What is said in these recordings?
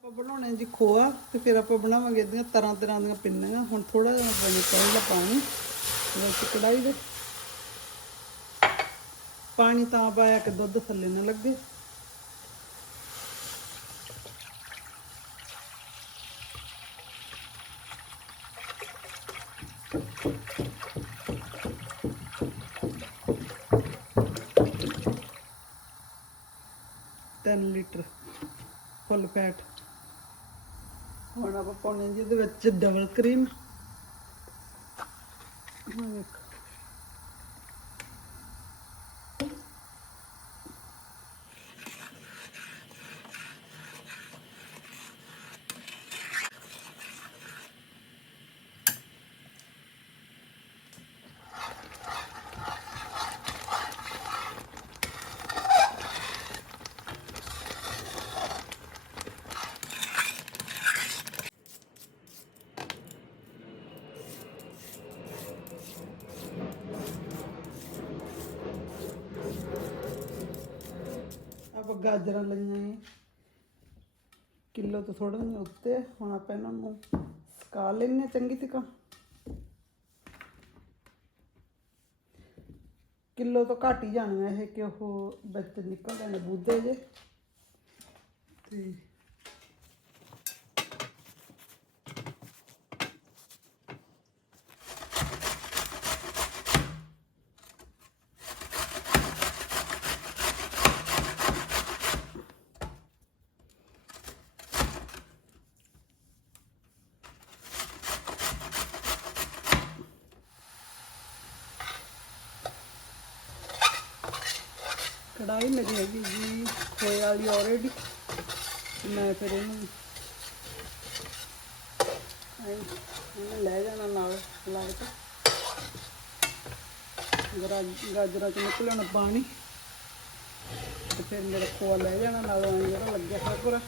ਆਪਾਂ ਬਣਾਉਣੇ ਜੀ ਖੋਆ ਤੇ ਫਿਰ ਆਪਾਂ ਬਣਾਵਾਂਗੇ ਇਹਦੀਆਂ ਤਰ੍ਹਾਂ ਤਰ੍ਹਾਂ ਦੀਆਂ ਪਿੰਨੀਆਂ। ਹੁਣ ਥੋੜਾ ਜਿਹਾ ਪਾਣੀ ਚਾਹੀਦਾ ਪਾਣੀ ਵਿੱਚ ਕੜਾਈ ਦੇ। ਪਾਣੀ ਤਾਂ ਪਾਇਆ ਕਿ ਦੁੱਧ ਥੱਲੇ ਨਾ ਲੱਗੇ। ਤਿੰਨ ਲੀਟਰ ਫੁੱਲ ਫੈਟ ਹੁਣ ਆਪਾਂ ਪਾਉਣੇ ਜੀ ਇਹਦੇ ਵਿੱਚ ਡਬਲ ਕਰੀਮ ਹੁਣ ਵੇਖੋ। ਆਪਾਂ ਗਾਜਰਾਂ ਲਈਆਂ ਏ ਕਿਲੋ ਤੋਂ ਥੋੜਾ ਜਿਹਾ ਉੱਤੇ, ਹੁਣ ਆਪਾਂ ਇਹਨਾਂ ਨੂੰ ਸੁਕਾ ਲੈਣੇ ਚੰਗੀ ਤਰ੍ਹਾਂ। ਕਿਲੋ ਤੋਂ ਘੱਟ ਹੀ ਜਾਣੀਆਂ ਇਹ ਕਿ ਉਹ ਵਿੱਚ ਨਿਕਲ ਜਾਣੇ ਬੂਦੇ ਜੇ। ਤੇ ਕੜਾਈ ਮੇਰੀ ਹੈਗੀ ਜੀ ਖੋਏ ਵਾਲੀ ਆਲਰੇਡੀ ਮੈਂ ਫਿਰ ਇਹਨੂੰ ਇਹਨੂੰ ਲੈ ਜਾਣਾ ਨਾਲ ਲਾ ਕੇ। ਗਾਜਰਾਂ ਚ ਨਿਕਲਣਾ ਪਾਣੀ। ਤੇ ਫਿਰ ਮੇਰਾ ਖੋਆ ਲੈ ਜਾਣਾ, ਨਾਲ ਜਿਹੜਾ ਲੱਗਿਆ ਹੋਇਆ ਪੂਰਾ।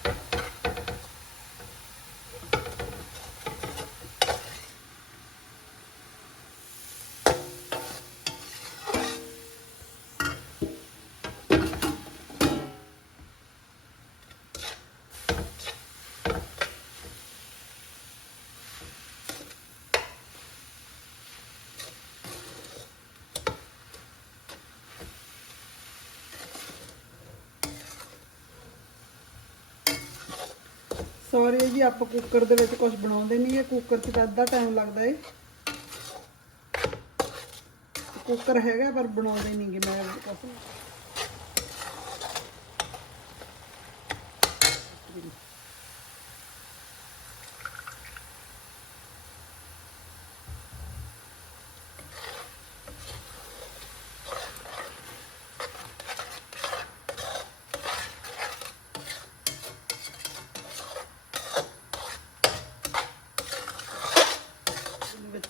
ਸੌਰੀ ਜੀ, ਆਪਾਂ ਕੁੱਕਰ ਦੇ ਵਿੱਚ ਕੁਝ ਬਣਾਉਂਦੇ ਨਹੀਂ ਇਹ ਕੁੱਕਰ 'ਚ ਤਾਂ ਅੱਧਾ ਟਾਈਮ ਲੱਗਦਾ ਏ। ਕੁੱਕਰ ਹੈਗਾ, ਪਰ ਬਣਾਉਂਦੇ ਨਹੀਂਗੇ ਮੈਂ ਕੁਛ।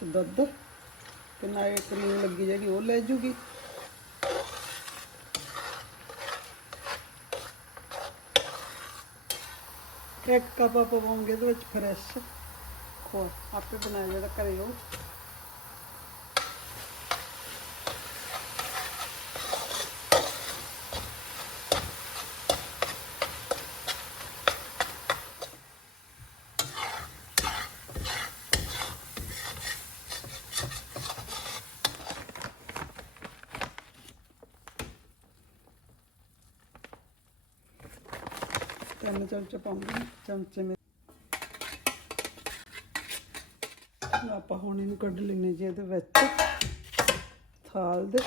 ਦੁੱਧ ਤੇ ਨਾਲ ਕਰੀਮ ਲੱਗੀ ਜਿਹੜੀ ਉਹ ਲੈ ਜੂਗੀ ਇੱਕ ਕੱਪ ਆਪਾਂ ਪਾਵਾਂਗੇ ਇਹਦੇ ਵਿੱਚ ਫਰੈਸ਼ ਖੋਆ ਆਪੇ ਬਣਾਇਆ ਜਿਹੜਾ ਘਰੇ ਉਹ ਤਿੰਨ ਚਮਚੇ ਪਾਉਂਗੇ ਚਮਚੇ ਮੇ ਆਪਾਂ ਹੁਣ ਇਹਨੂੰ ਕੱਢ ਲੈਣੇ ਜੀ ਇਹਦੇ ਵਿੱਚ ਥਾਲ ਦੇ।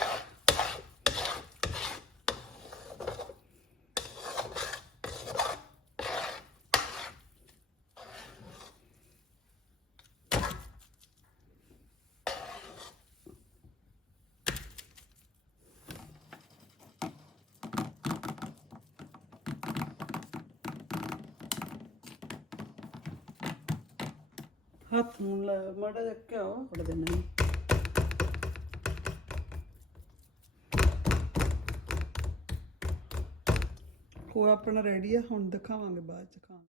ਹੱਥ ਨੂੰ ਲੈ, ਮਾੜਾ ਜਿਹਾ ਘਿਓ ਕੱਢ ਦੇਣਾ ਖੋਆ ਆਪਣਾ ਰੈਡੀ ਆ, ਹੁਣ ਦਿਖਾਵਾਂਗੇ ਬਾਅਦ ਚ ਖਾਣ।